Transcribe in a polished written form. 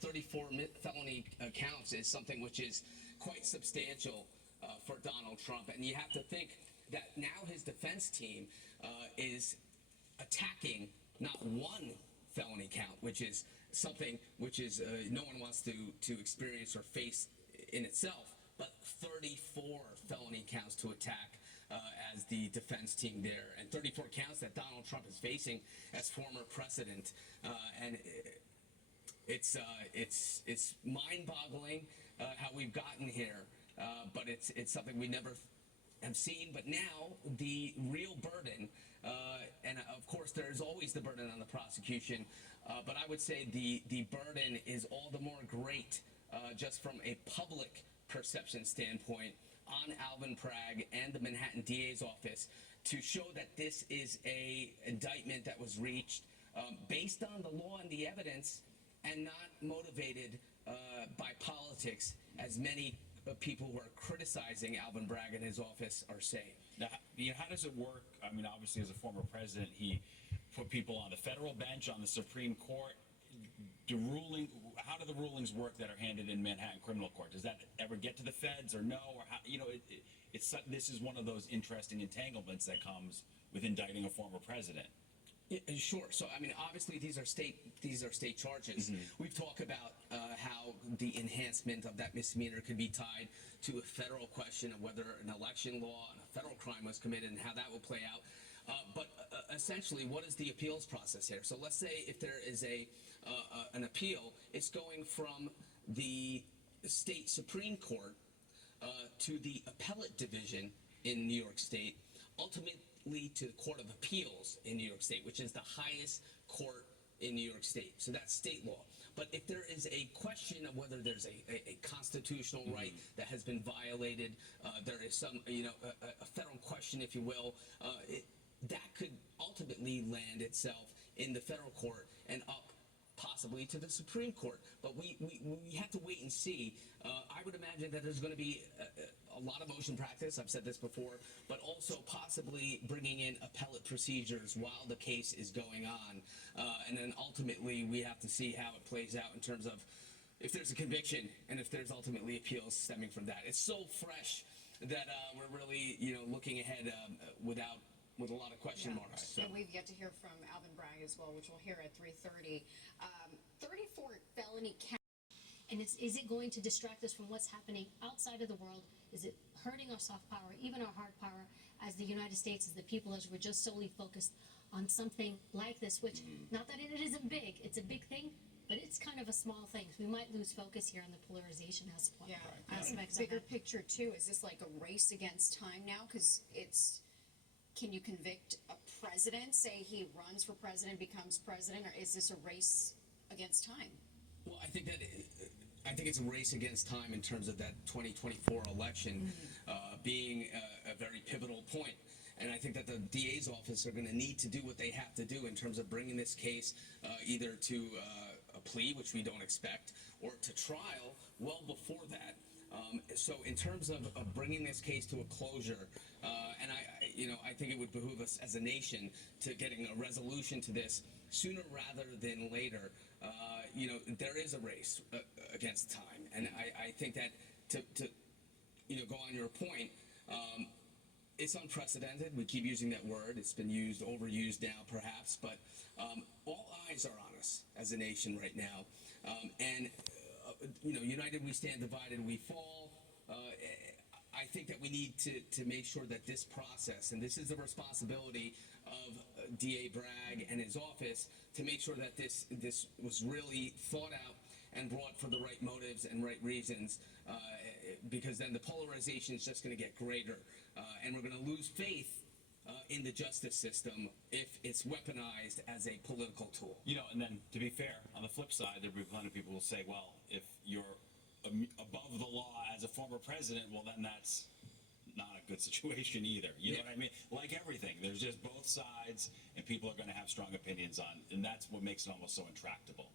34 felony counts is something which is quite substantial for Donald Trump. And you have to think that now his defense team is attacking not one felony count, which is something which is no one wants to experience or face in itself, but 34 felony counts to attack as the defense team there, and 34 counts that Donald Trump is facing as former president. And it's mind-boggling how we've gotten here, but it's something we never have seen. But now the real burden, and of course there's always the burden on the prosecution, but I would say the burden is all the more great just from a public perception standpoint on Alvin Bragg and the Manhattan DA's office to show that this is a indictment that was reached based on the law and the evidence and not motivated by politics, as many people who are criticizing Alvin Bragg and his office are saying. Now, how does it work? I mean, obviously, as a former president, he put people on the federal bench, on the Supreme Court. How do the rulings work that are handed in Manhattan criminal court? Does that ever get to the feds or no? Or how, this is one of those interesting entanglements that comes with indicting a former president. Yeah, sure. So, I mean, obviously, these are state charges. Mm-hmm. We've talked about how the enhancement of that misdemeanor could be tied to a federal question of whether an election law and a federal crime was committed and how that will play out. But essentially, what is the appeals process here? So let's say if there is an appeal, it's going from the state Supreme Court to the appellate division in New York State, ultimately to the Court of Appeals in New York State, which is the highest court in New York State. So that's state law. But if there is a question of whether there's a constitutional right that has been violated, there is some, a federal question, if you will, that could ultimately land itself in the federal court and up possibly to the Supreme Court. But we have to wait and see. I would imagine that there's going to be a lot of motion practice. I've said this before, but also possibly bringing in appellate procedures while the case is going on. And then ultimately we have to see how it plays out in terms of if there's a conviction and if there's ultimately appeals stemming from that. It's so fresh that we're really, looking ahead with a lot of question marks. So. And we've yet to hear from Alvin Bragg as well, which we'll hear at 3:30. 34 felony counts. And is it going to distract us from what's happening outside of the world? Is it hurting our soft power, even our hard power, as the United States, as the people, as we're just solely focused on something like this, which, not that it isn't big, it's a big thing, but it's kind of a small thing. We might lose focus here on the polarization aspect. Bigger picture, too. Is this like a race against time now? Because can you convict a president, say he runs for president, becomes president, or is this a race against time? Well, I think it's a race against time in terms of that 2024 election being a very pivotal point. And I think that the DA's office are going to need to do what they have to do in terms of bringing this case either to a plea, which we don't expect, or to trial well before that. So in terms of bringing this case to a closure, and I think it would behoove us as a nation to getting a resolution to this sooner rather than later. There is a race against time, and I think that to go on your point, it's unprecedented. We keep using that word. It's been overused now, perhaps, but all eyes are on us as a nation right now, and united we stand, divided we fall. I think that we need to make sure that this process, and this is the responsibility of DA Bragg and his office, to make sure that this was really thought out and brought for the right motives and right reasons, because then the polarization is just going to get greater, and we're going to lose faith in the justice system if it's weaponized as a political tool. And then to be fair, on the flip side, there'll be plenty of people who will say, well, if you're above the law as a former president, well, then that's not a good situation either. You know what I mean? Like everything, there's just both sides, and people are going to have strong opinions on, and that's what makes it almost so intractable.